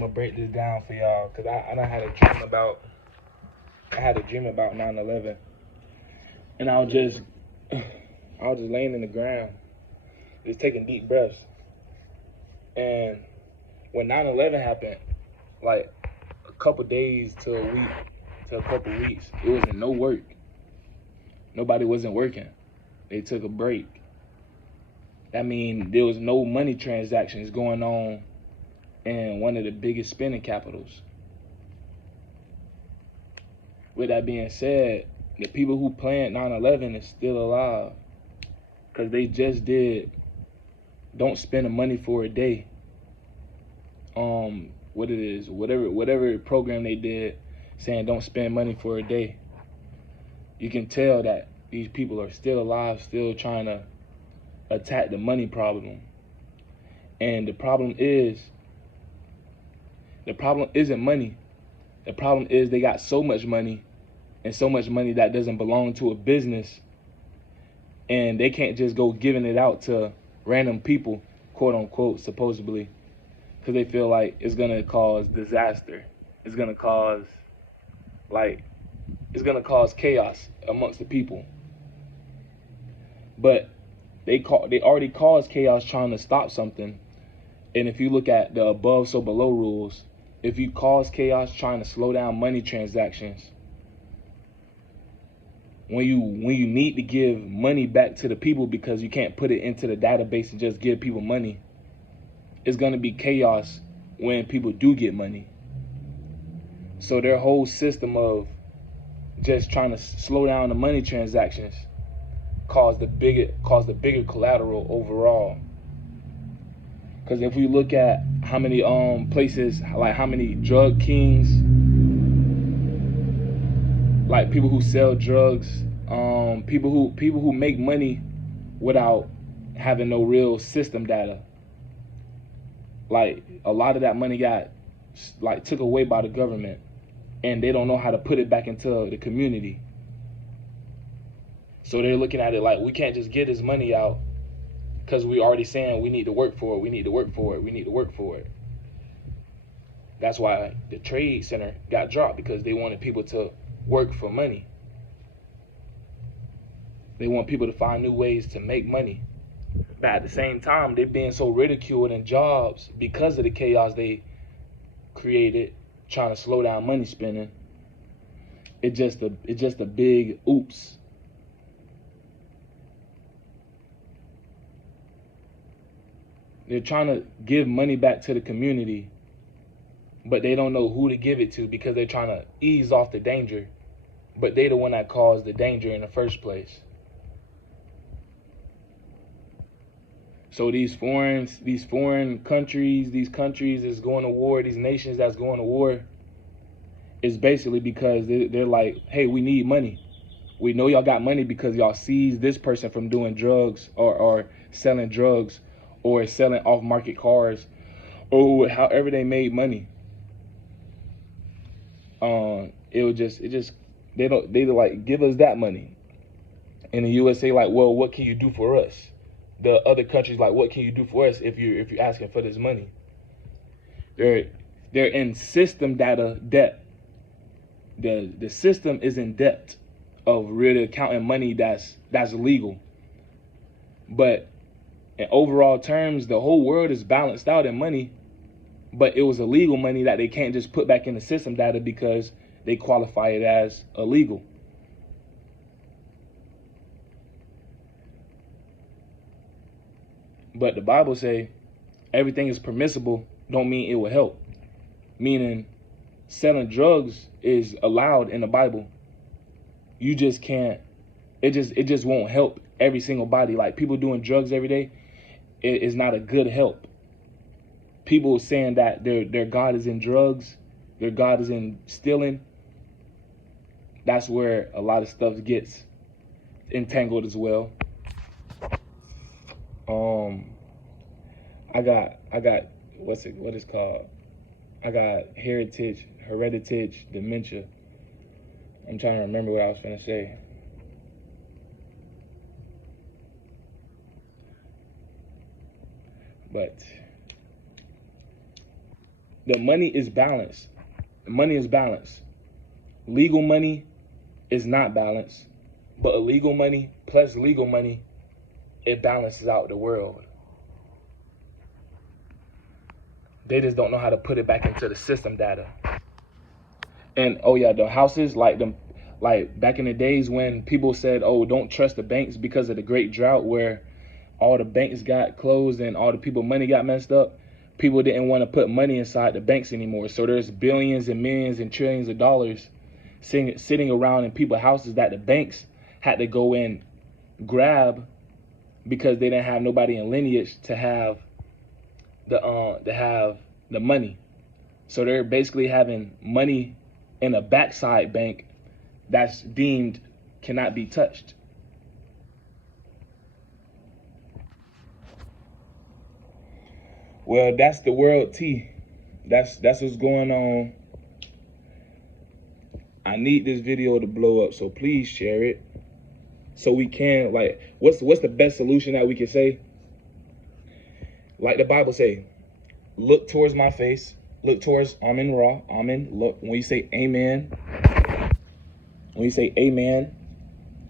I'm gonna break this down for y'all, cause I done had a dream about 9/11, and I was just laying in the ground, just taking deep breaths, and when 9/11 happened, like a couple days to a week to a couple weeks, it wasn't no work. Nobody wasn't working. They took a break. That means there was no money transactions going on in one of the biggest spending capitals. With that being said, the people who planned 9/11 is still alive, because they just did don't spend the money for a day. Whatever program they did, saying don't spend money for a day. You can tell that these people are still alive, still trying to attack the money problem. And the problem isn't money. The problem is they got so much money, and so much money that doesn't belong to a business, and they can't just go giving it out to random people, quote unquote, supposedly, because they feel like it's gonna cause disaster. It's gonna cause chaos amongst the people. But they already caused chaos trying to stop something. And if you look at the above so below rules, if you cause chaos trying to slow down money transactions, when you need to give money back to the people because you can't put it into the database and just give people money, it's going to be chaos when people do get money. So their whole system of just trying to slow down the money transactions caused the bigger collateral overall. Because if we look at how many places, like how many drug kings, like people who sell drugs, people who make money without having no real system data, like a lot of that money got took away by the government, and they don't know how to put it back into the community. So they're looking at it like, we can't just get this money out because we already saying we need to work for it, we need to work for it, we need to work for it. That's why the trade center got dropped, because they wanted people to work for money. They want people to find new ways to make money. But at the same time, they're being so ridiculed in jobs because of the chaos they created trying to slow down money spending. It's just a big oops. They're trying to give money back to the community, but they don't know who to give it to, because they're trying to ease off the danger, but they're the one that caused the danger in the first place. So these foreign countries, these countries that's going to war, these nations that's going to war, is basically because they're like, hey, we need money. We know y'all got money because y'all seized this person from doing drugs or selling drugs or selling off-market cars, or however they made money. They like, give us that money. And the USA like, well, what can you do for us? The other countries like, what can you do for us if you're asking for this money? They're in system data debt. The system is in debt of really counting money that's legal. But in overall terms, the whole world is balanced out in money, but it was illegal money that they can't just put back in the system data because they qualify it as illegal. But the Bible say everything is permissible don't mean it will help. Meaning selling drugs is allowed in the Bible. You just can't, it just won't help every single body. Like people doing drugs every day, it is not a good help. People saying that their God is in drugs, their God is in stealing, that's where a lot of stuff gets entangled as well. I got what is called? I got hereditary dementia. I'm trying to remember what I was gonna say. But The money is balanced. Money is balanced. Legal money is not balanced, but illegal money plus legal money, it balances out the world. They just don't know how to put it back into the system data. And oh yeah, the houses, like back in the days when people said, oh, don't trust the banks because of the great drought where all the banks got closed and all the people money got messed up. People didn't want to put money inside the banks anymore. So there's billions and millions and trillions of dollars sitting around in people's houses that the banks had to go and grab because they didn't have nobody in lineage to have the money. So they're basically having money in a backside bank that's deemed cannot be touched. Well, that's the world T. That's what's going on. I need this video to blow up, so please share it. So we can, like, what's the best solution that we can say? Like the Bible say, look towards my face, look towards Amen Ra, Amen. Look, when you say amen,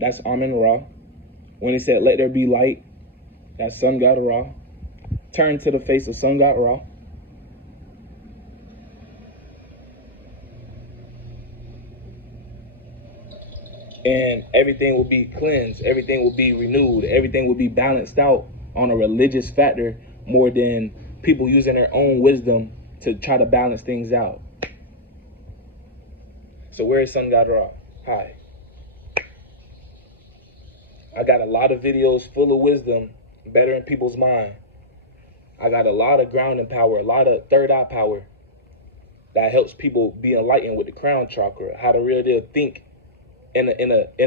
that's Amen Ra. When it said let there be light, that's Sun God Ra. Turn to the face of Sun God Ra. And everything will be cleansed, everything will be renewed, everything will be balanced out on a religious factor more than people using their own wisdom to try to balance things out. So where is Sun God Ra? Hi. I got a lot of videos full of wisdom, bettering people's mind. I got a lot of grounding power, a lot of third eye power that helps people be enlightened with the crown chakra, how to really think in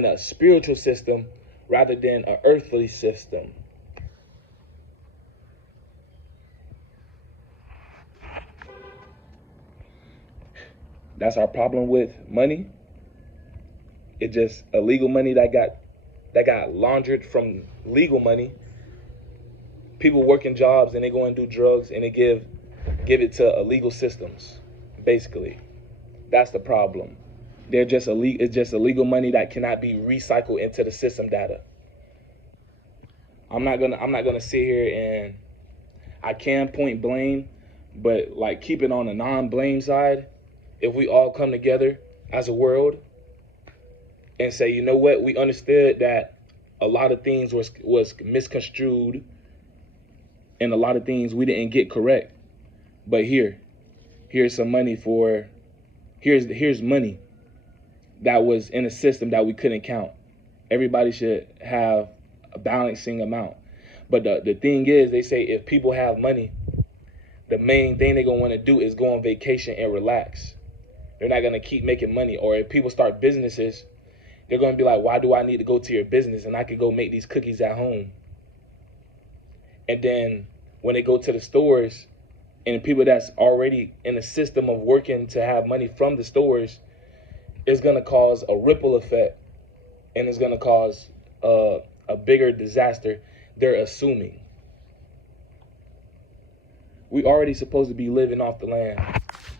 a spiritual system rather than an earthly system. That's our problem with money. It's just illegal money that got laundered from legal money. People working jobs and they go and do drugs and they give it to illegal systems, basically. That's the problem. They're just illegal. It's just illegal money that cannot be recycled into the system data. I'm not gonna sit here and I can point blame, but like keep it on the non-blame side. If we all come together as a world and say, you know what, we understood that a lot of things was misconstrued and a lot of things we didn't get correct. But here's some money here's money that was in a system that we couldn't count. Everybody should have a balancing amount. But the thing is, they say if people have money, the main thing they're going to want to do is go on vacation and relax. They're not going to keep making money. Or if people start businesses, they're going to be like, why do I need to go to your business and I could go make these cookies at home? And then when they go to the stores and people that's already in a system of working to have money from the stores, it's going to cause a ripple effect and it's going to cause a bigger disaster. They're assuming. We already supposed to be living off the land.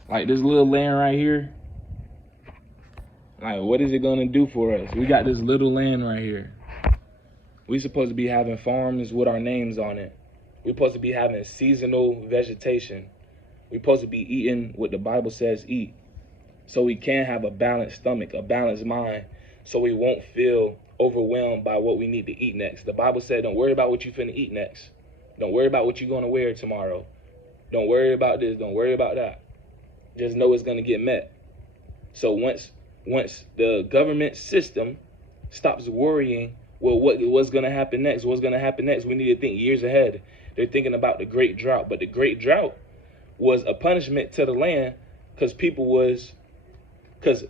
Like this little land right here. Like what is it going to do for us? We got this little land right here. We supposed to be having farms with our names on it. We're supposed to be having seasonal vegetation. We're supposed to be eating what the Bible says eat. So we can have a balanced stomach, a balanced mind, so we won't feel overwhelmed by what we need to eat next. The Bible said, don't worry about what you finna eat next. Don't worry about what you're going to wear tomorrow. Don't worry about this. Don't worry about that. Just know it's going to get met. So once the government system stops worrying, well, what's going to happen next? What's going to happen next? We need to think years ahead. They're thinking about the great drought. But the great drought was a punishment to the land because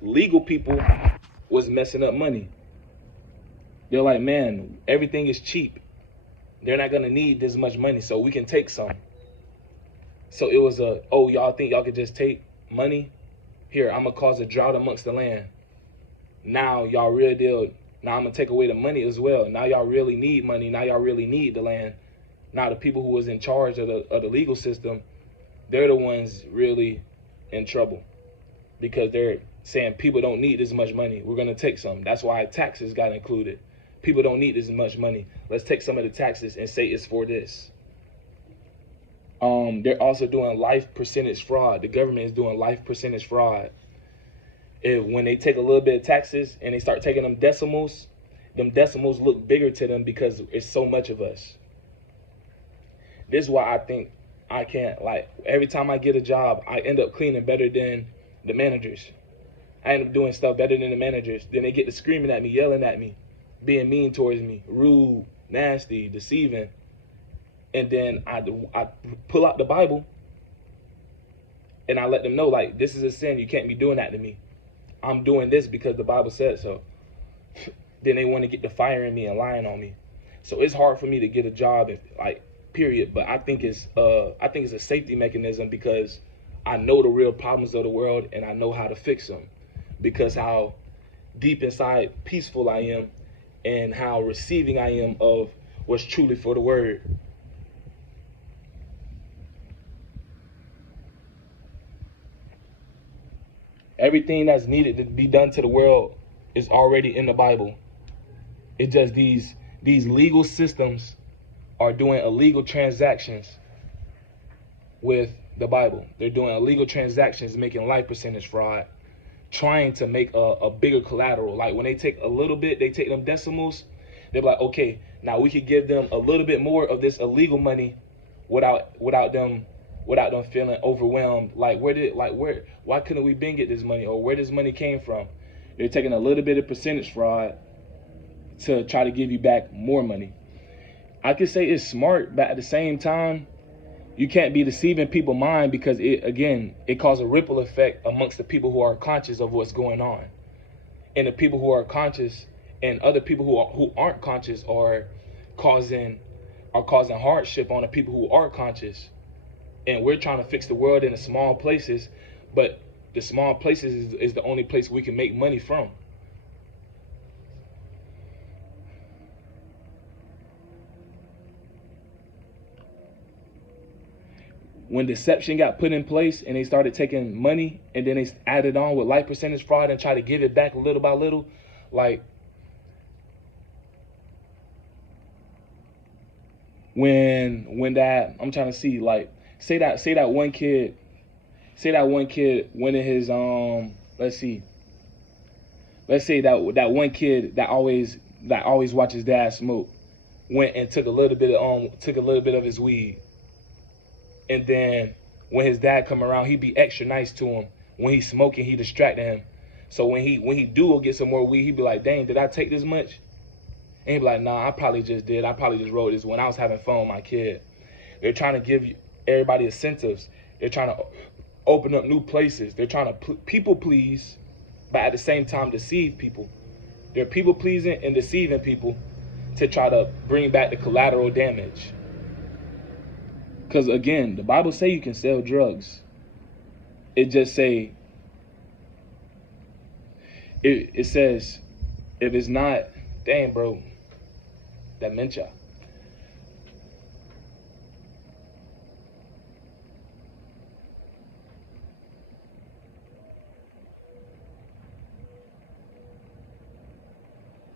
legal people was messing up money. They're like, man, everything is cheap. They're not going to need this much money, so we can take some. So it was y'all think y'all could just take money? Here, I'm going to cause a drought amongst the land. Now y'all real deal. Now I'm going to take away the money as well. Now y'all really need money. Now y'all really need the land. Now the people who was in charge of the legal system, they're the ones really in trouble because they're saying people don't need this much money. We're going to take some. That's why taxes got included. People don't need this much money. Let's take some of the taxes and say it's for this. They're also doing life percentage fraud. The government is doing life percentage fraud. When they take a little bit of taxes and they start taking them decimals look bigger to them because it's so much of us. This is why I think I can't, like, every time I get a job, I end up cleaning better than the managers. I end up doing stuff better than the managers. Then they get to screaming at me, yelling at me, being mean towards me, rude, nasty, deceiving. And then I pull out the Bible and I let them know, like, this is a sin. You can't be doing that to me. I'm doing this because the Bible said so. Then they want to get to firing me and lying on me. So it's hard for me to get a job, period. But I think it's a safety mechanism because I know the real problems of the world and I know how to fix them. Because how deep inside peaceful I am and how receiving I am of what's truly for the word. Everything that's needed to be done to the world is already in the Bible. It's just these legal systems are doing illegal transactions with the Bible. They're doing illegal transactions, making life percentage fraud, trying to make a bigger collateral. Like when they take a little bit, they take them decimals, they're like, okay, now we could give them a little bit more of this illegal money without them feeling overwhelmed. Why couldn't we been get this money, or where this money came from? They're taking a little bit of percentage fraud to try to give you back more money. I could say it's smart, but at the same time, you can't be deceiving people's mind because it causes a ripple effect amongst the people who are conscious of what's going on. And the people who are conscious and other people who aren't conscious are causing hardship on the people who are conscious. And we're trying to fix the world in the small places, but the small places is the only place we can make money from. When deception got put in place and they started taking money and then they added on with life percentage fraud and try to give it back little by little, like when that, I'm trying to see, like, say that one kid went in his let's say that one kid that always watches dad smoke went and took a little bit of his weed. And then when his dad come around, he be extra nice to him. When he's smoking, he distracted him. So when he do go get some more weed, he be like, dang, did I take this much? And he be like, nah, I probably just did. I probably just rolled this when I was having fun with my kid. They're trying to give everybody incentives. They're trying to open up new places. They're trying to people please, but at the same time deceive people. They're people pleasing and deceiving people to try to bring back the collateral damage. Because again, the Bible say you can sell drugs. It just say, it says, if it's not, dang bro, dementia.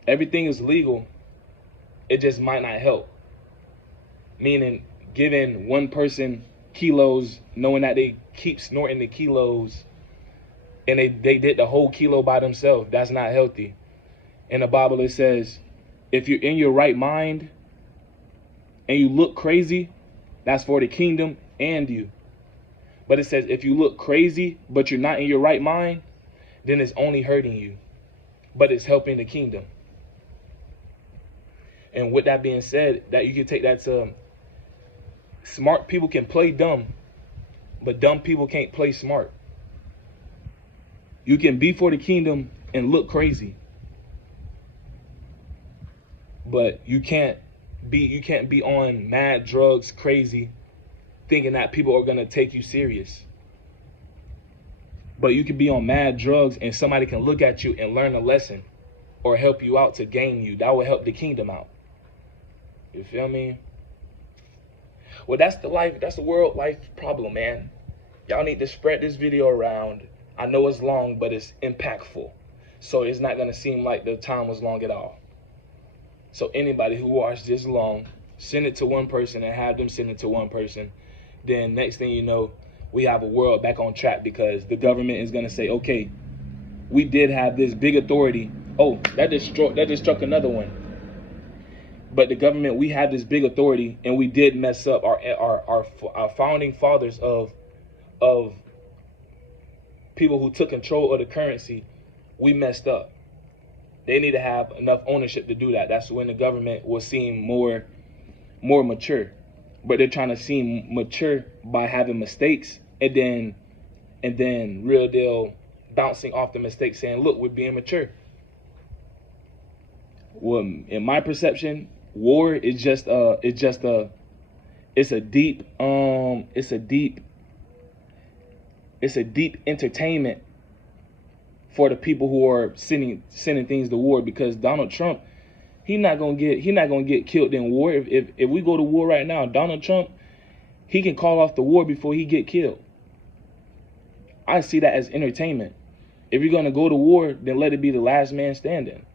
Everything is legal. It just might not help. Meaning, giving one person kilos, knowing that they keep snorting the kilos, and they did the whole kilo by themselves. That's not healthy. In the Bible, it says, if you're in your right mind and you look crazy, that's for the kingdom and you. But it says, if you look crazy, but you're not in your right mind, then it's only hurting you, but it's helping the kingdom. And with that being said, that you can take that to smart people can play dumb, but dumb people can't play smart. You can be for the kingdom and look crazy, but you can't be on mad drugs, crazy, thinking that people are gonna take you serious. But you can be on mad drugs and somebody can look at you and learn a lesson or help you out to gain you. That will help the kingdom out. You feel me? Well, that's the world life problem, man. Y'all need to spread this video around. I know it's long, but it's impactful. So it's not going to seem like the time was long at all. So anybody who watched this long, send it to one person and have them send it to one person. Then next thing you know, we have a world back on track, because the government is going to say, okay, we did have this big authority. Oh, that just struck another one. But the government, we had this big authority, and we did mess up. Our founding fathers of people who took control of the currency, we messed up. They need to have enough ownership to do that. That's when the government will seem more mature. But they're trying to seem mature by having mistakes, and then real deal bouncing off the mistakes, saying, look, we're being mature. Well, in my perception, war is it's a deep entertainment for the people who are sending things to war, because Donald Trump, he's not gonna get killed in war. If we go to war right now, Donald Trump, he can call off the war before he get killed. I see that as entertainment. If you're gonna go to war, then let it be the last man standing.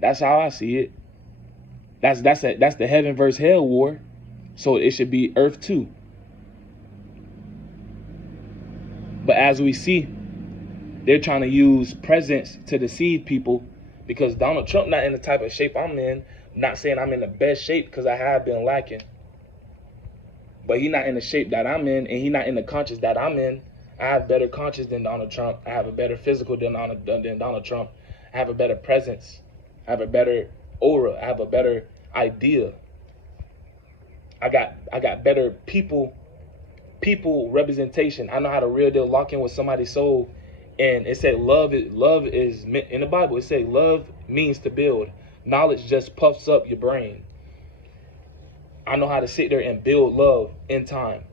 That's how I see it. That's the heaven versus hell war. So it should be earth too. But as we see, they're trying to use presents to deceive people, because Donald Trump not in the type of shape I'm in. I'm not saying I'm in the best shape, because I have been lacking. But he's not in the shape that I'm in, and he's not in the conscience that I'm in. I have better conscience than Donald Trump. I have a better physical than Donald Trump. I have a better presence. I have a better aura. I have a better idea. I got better people representation. I know how to real deal lock in with somebody's soul. And it said love is in the Bible. It said love means to build. Knowledge just puffs up your brain. I know how to sit there and build love in time.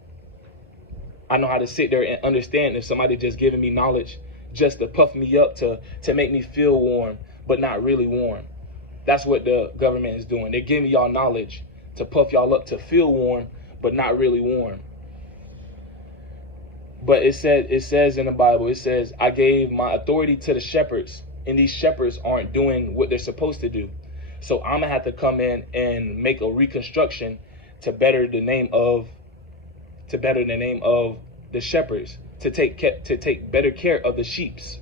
I know how to sit there and understand if somebody just giving me knowledge just to puff me up, to make me feel warm, but not really warm. That's what the government is doing. They're giving y'all knowledge to puff y'all up to feel warm, but not really warm. But it says in the Bible, it says, I gave my authority to the shepherds, and these shepherds aren't doing what they're supposed to do. So I'm gonna have to come in and make a reconstruction to better the name of the shepherds, to take better care of the sheeps.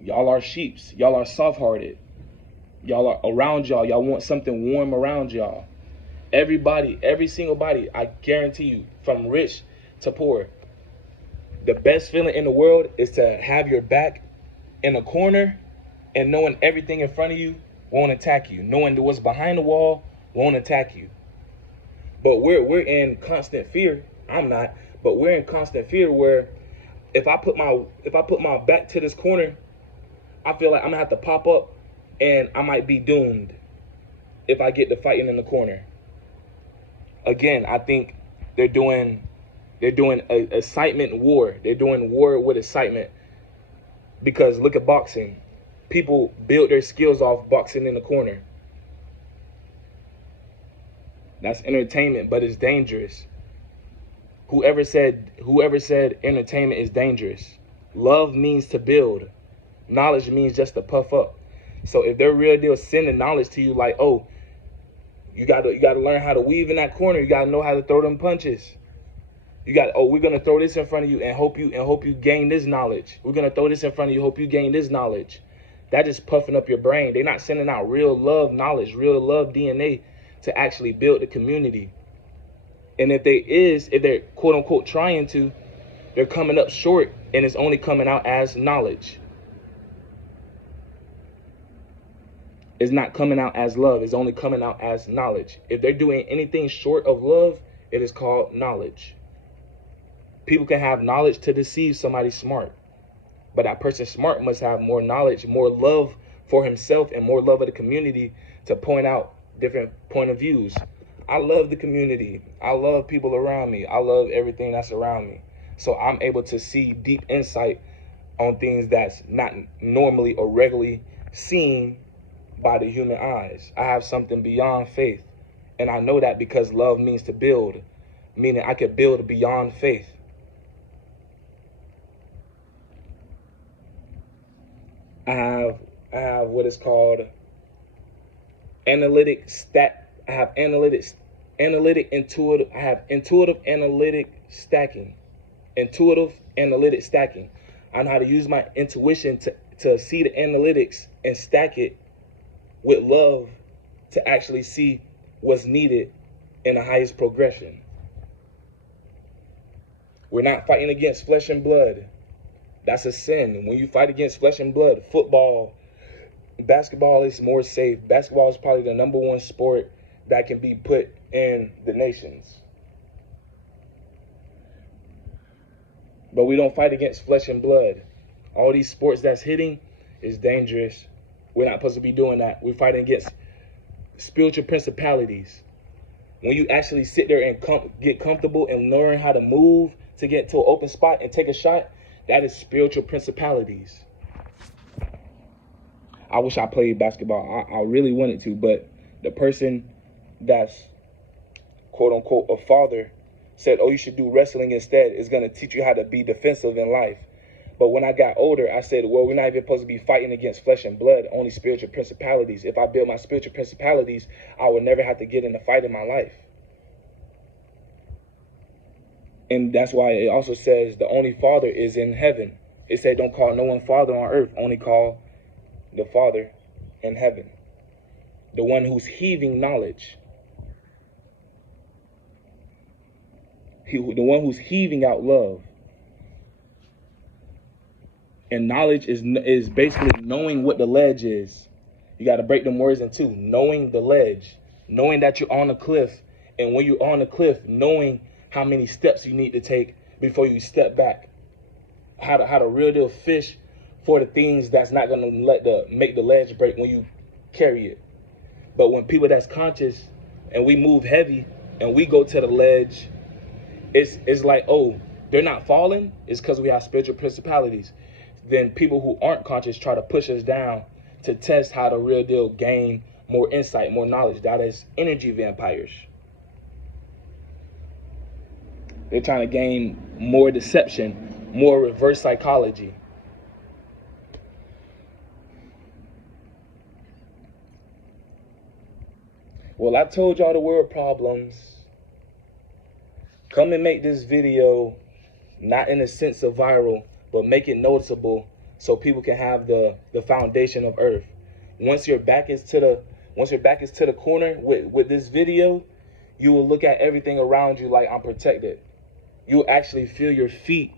Y'all are sheeps. Y'all are soft-hearted. Y'all are around y'all. Y'all want something warm around y'all. Everybody, every single body, I guarantee you, from rich to poor, the best feeling in the world is to have your back in a corner and knowing everything in front of you won't attack you. Knowing what's behind the wall won't attack you. But we're in constant fear. I'm not, but we're in constant fear where if I put my back to this corner, I feel like I'm gonna have to pop up and I might be doomed if I get to fighting in the corner. Again, I think they're doing a excitement war. They're doing war with excitement, because look at boxing. People build their skills off boxing in the corner. That's entertainment, but it's dangerous. Whoever said entertainment is dangerous? Love means to build. Knowledge means just to puff up. So if they're real deal sending knowledge to you, like, oh, you gotta learn how to weave in that corner. You gotta know how to throw them punches. We're gonna throw this in front of you and hope you gain this knowledge. We're gonna throw this in front of you, hope you gain this knowledge. That is puffing up your brain. They're not sending out real love knowledge, real love DNA to actually build the community. And if they're quote unquote trying to, they're coming up short, and it's only coming out as knowledge. It's not coming out as love. It's only coming out as knowledge. If they're doing anything short of love, it is called knowledge. People can have knowledge to deceive somebody smart, but that person smart must have more knowledge, more love for himself, and more love of the community to point out different point of views. I love the community. I love people around me. I love everything that's around me. So I'm able to see deep insight on things that's not normally or regularly seen by the human eyes. I have something beyond faith. And I know that because love means to build, meaning I could build beyond faith. I have what is called analytic stat. I have intuitive analytic stacking. Intuitive analytic stacking. I know how to use my intuition to see the analytics and stack it with love to actually see what's needed in the highest progression. We're not fighting against flesh and blood. That's a sin. When you fight against flesh and blood, basketball is more safe. Basketball is probably the #1 sport that can be put in the nations. But we don't fight against flesh and blood. All these sports that's hitting is dangerous. We're not supposed to be doing that. We're fighting against spiritual principalities. When you actually sit there and get comfortable and learn how to move to get to an open spot and take a shot, that is spiritual principalities. I wish I played basketball. I really wanted to, but the person that's quote unquote a father said, oh, you should do wrestling instead. It's going to teach you how to be defensive in life. But when I got older, I said, well, we're not even supposed to be fighting against flesh and blood, only spiritual principalities. If I build my spiritual principalities, I would never have to get in a fight in my life. And that's why it also says the only Father is in heaven. It said don't call no one Father on earth, only call the Father in heaven. The one who's heaving knowledge. The one who's heaving out love. And knowledge is basically knowing what the ledge is. You got to break them words in two. Knowing the ledge. Knowing that you're on a cliff. And when you're on the cliff, knowing how many steps you need to take before you step back. How to real deal fish for the things that's not going to make the ledge break when you carry it. But when people that's conscious and we move heavy and we go to the ledge, it's like, oh, they're not falling. It's because we have spiritual principalities. Then people who aren't conscious try to push us down to test how to real deal gain more insight, more knowledge. That is energy vampires. They're trying to gain more deception, more reverse psychology. Well, I told y'all the world problems. Come and make this video, not in the sense of viral, but make it noticeable so people can have the foundation of earth. Once your back is to the corner with this video, you will look at everything around you like I'm protected. You'll actually feel your feet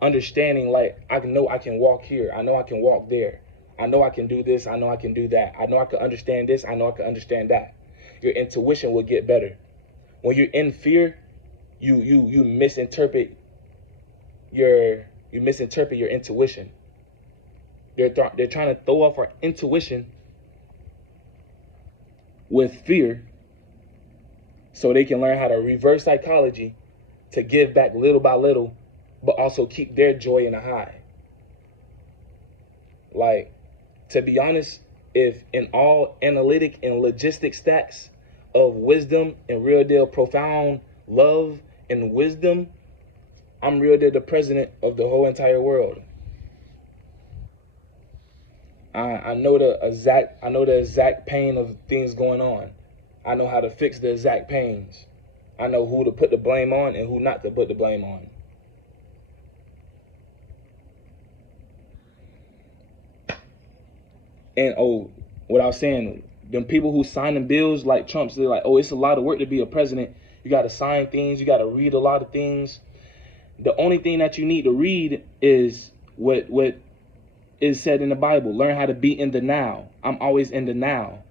understanding like, I know I can walk here. I know I can walk there. I know I can do this. I know I can do that. I know I can understand this. I know I can understand that. Your intuition will get better. When you're in fear, you misinterpret your intuition. They're trying to throw off our intuition with fear so they can learn how to reverse psychology to give back little by little, but also keep their joy in a high. Like, to be honest, if in all analytic and logistic stacks of wisdom and real deal profound love and wisdom, I'm real deal the president of the whole entire world. I know the exact pain of things going on. I know how to fix the exact pains. I know who to put the blame on and who not to put the blame on. And what I was saying, them people who signing bills like Trump's, they're like, oh, it's a lot of work to be a president. You got to sign things. You got to read a lot of things. The only thing that you need to read is what is said in the Bible. Learn how to be in the now. I'm always in the now.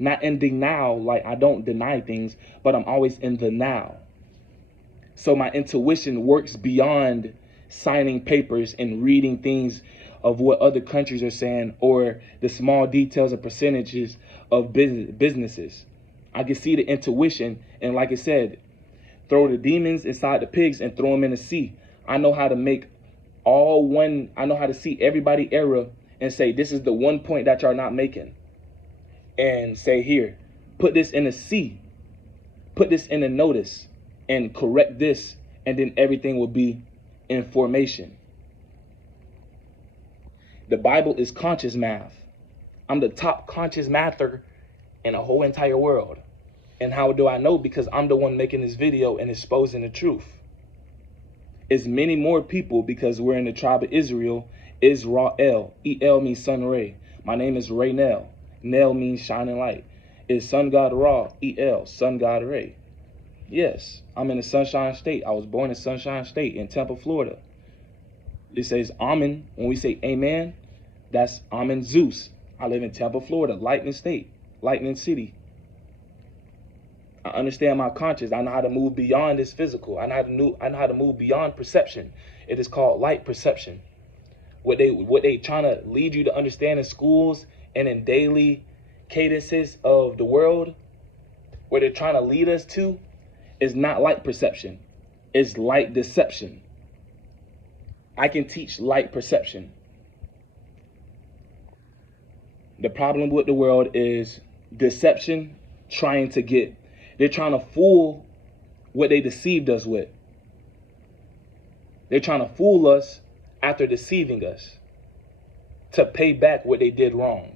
Not in the now, like I don't deny things, but I'm always in the now. So my intuition works beyond signing papers and reading things of what other countries are saying or the small details and percentages of businesses. I can see the intuition, and like I said, throw the demons inside the pigs and throw them in the sea. I know how to make I know how to see everybody error and say, this is the one point that y'all not making. And say, here, put this in the sea put this in a notice and correct this, and then everything will be in formation. The Bible is conscious math. I'm the top conscious mather in the whole entire world. And how do I know? Because I'm the one making this video and exposing the truth. It's many more people because we're in the tribe of Israel. Israel. El means sun ray. My name is Ray Nell. Nell means shining light. It's sun god Ra. El, sun god Ray. Yes, I'm in the Sunshine State. I was born in Sunshine State in Tampa, Florida. It says Amen. When we say amen, that's Amen Zeus. I live in Tampa, Florida, lightning state, lightning city. I understand my conscience. I know how to move beyond this physical. I know how to move beyond perception. It is called light perception. What they trying to lead you to understand in schools and in daily cadences of the world, where they're trying to lead us to, is not light perception. It's light deception. I can teach light perception. The problem with the world is deception, they're trying to fool what they deceived us with. They're trying to fool us after deceiving us to pay back what they did wrong.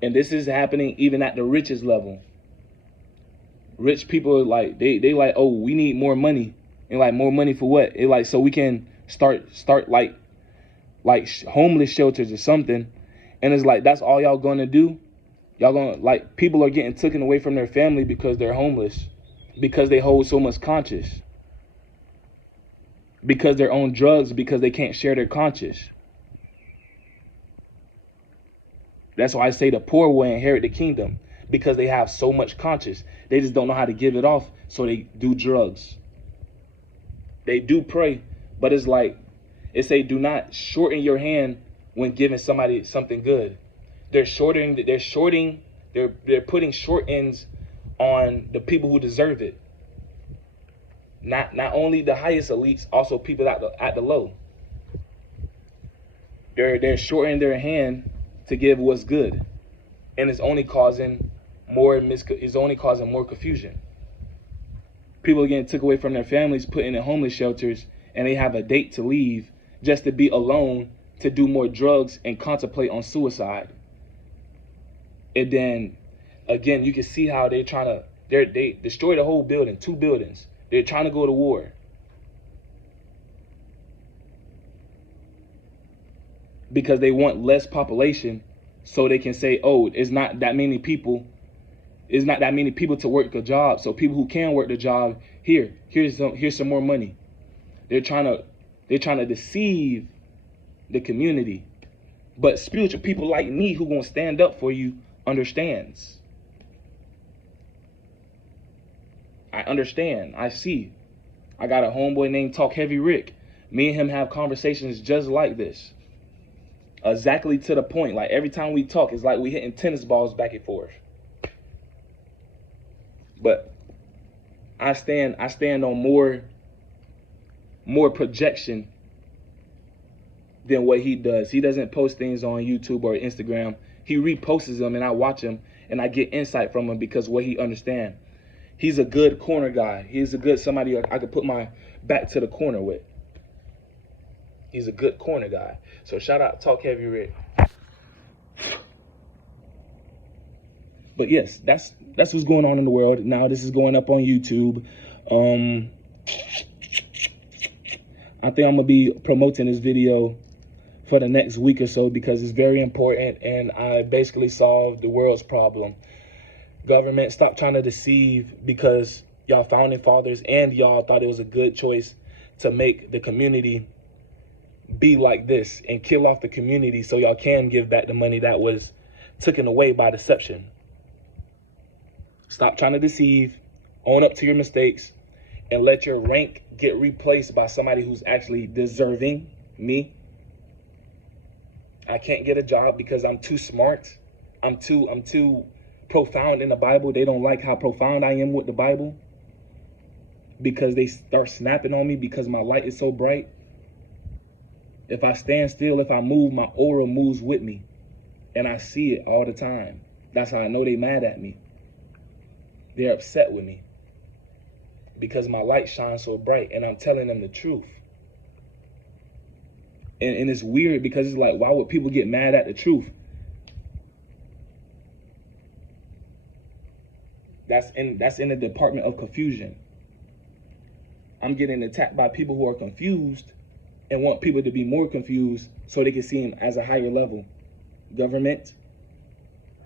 And this is happening even at the richest level. Rich people like they like, oh, we need more money. And like, more money for what? It like, so we can start like homeless shelters or something. And it's like, that's all y'all gonna do? Y'all gonna, like, people are getting taken away from their family because they're homeless, because they hold so much conscience, because they're on drugs, because they can't share their conscience. That's why I say the poor will inherit the kingdom, because they have so much conscience. They just don't know how to give it off, so they do drugs. They do pray, but it's like, it say, do not shorten your hand when giving somebody something good. They're putting short ends on the people who deserve it. Not only the highest elites, also people at the low. They're shortening their hand to give what's good, and it's only causing more confusion. People are getting took away from their families, put in homeless shelters, and they have a date to leave just to be alone, to do more drugs and contemplate on suicide. And then again, you can see how they destroyed the whole building, 2 buildings. They're trying to go to war. Because they want less population, so they can say, oh, it's not that many people. It's not that many people to work a job. So people who can work the job, here's some more money. They're trying to deceive the community. But spiritual people like me who gonna stand up for you understands. I understand. I see. I got a homeboy named Talk Heavy Rick. Me and him have conversations just like this. Exactly to the point. Like, every time we talk, it's like we hitting tennis balls back and forth. But I stand on more projection than what he does. He doesn't post things on YouTube or Instagram. He reposts them, and I watch him, and I get insight from him because what he understands. He's a good corner guy. He's a good somebody I could put my back to the corner with. He's a good corner guy. So shout out Talk Heavy Rick. But yes, that's what's going on in the world. Now this is going up on YouTube. I think I'm gonna be promoting this video for the next week or so because it's very important, and I basically solved the world's problem. Government, stop trying to deceive, because y'all founding fathers and y'all thought it was a good choice to make the community be like this and kill off the community so y'all can give back the money that was taken away by deception. Stop trying to deceive, own up to your mistakes, and let your rank get replaced by somebody who's actually deserving. Me. I can't get a job because I'm too smart. I'm too profound in the Bible. They don't like how profound I am with the Bible because they start snapping on me because my light is so bright. If I stand still, if I move, my aura moves with me. And I see it all the time. That's how I know they mad at me. They're upset with me. Because my light shines so bright and I'm telling them the truth. And it's weird because it's like, why would people get mad at the truth? That's in the department of confusion. I'm getting attacked by people who are confused and want people to be more confused so they can see him as a higher level. Government,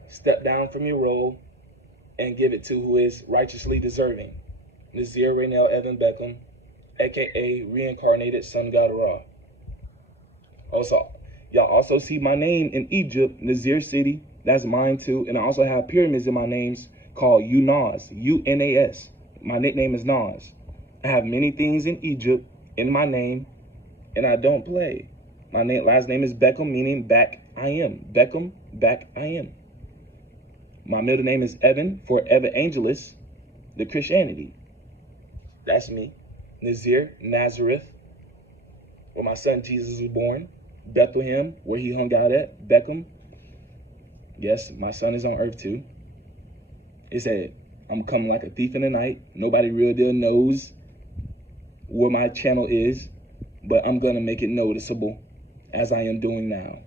step down from your role and give it to who is righteously deserving. Nazir Raynell Evan Beckham, aka reincarnated Sun God Ra. Also, y'all also see my name in Egypt, Nazir City. That's mine too. And I also have pyramids in my names called UNAS, U-N-A-S. My nickname is Nas. I have many things in Egypt in my name, and I don't play. My last name is Beckham, meaning back I am. Beckham, back I am. My middle name is Evan for Evangelist, the Christianity. That's me. Nazir, Nazareth, where my son Jesus was born. Bethlehem, where he hung out at. Beckham. Yes, my son is on earth too. It said, I'm coming like a thief in the night. Nobody real deal knows where my channel is, but I'm going to make it noticeable as I am doing now.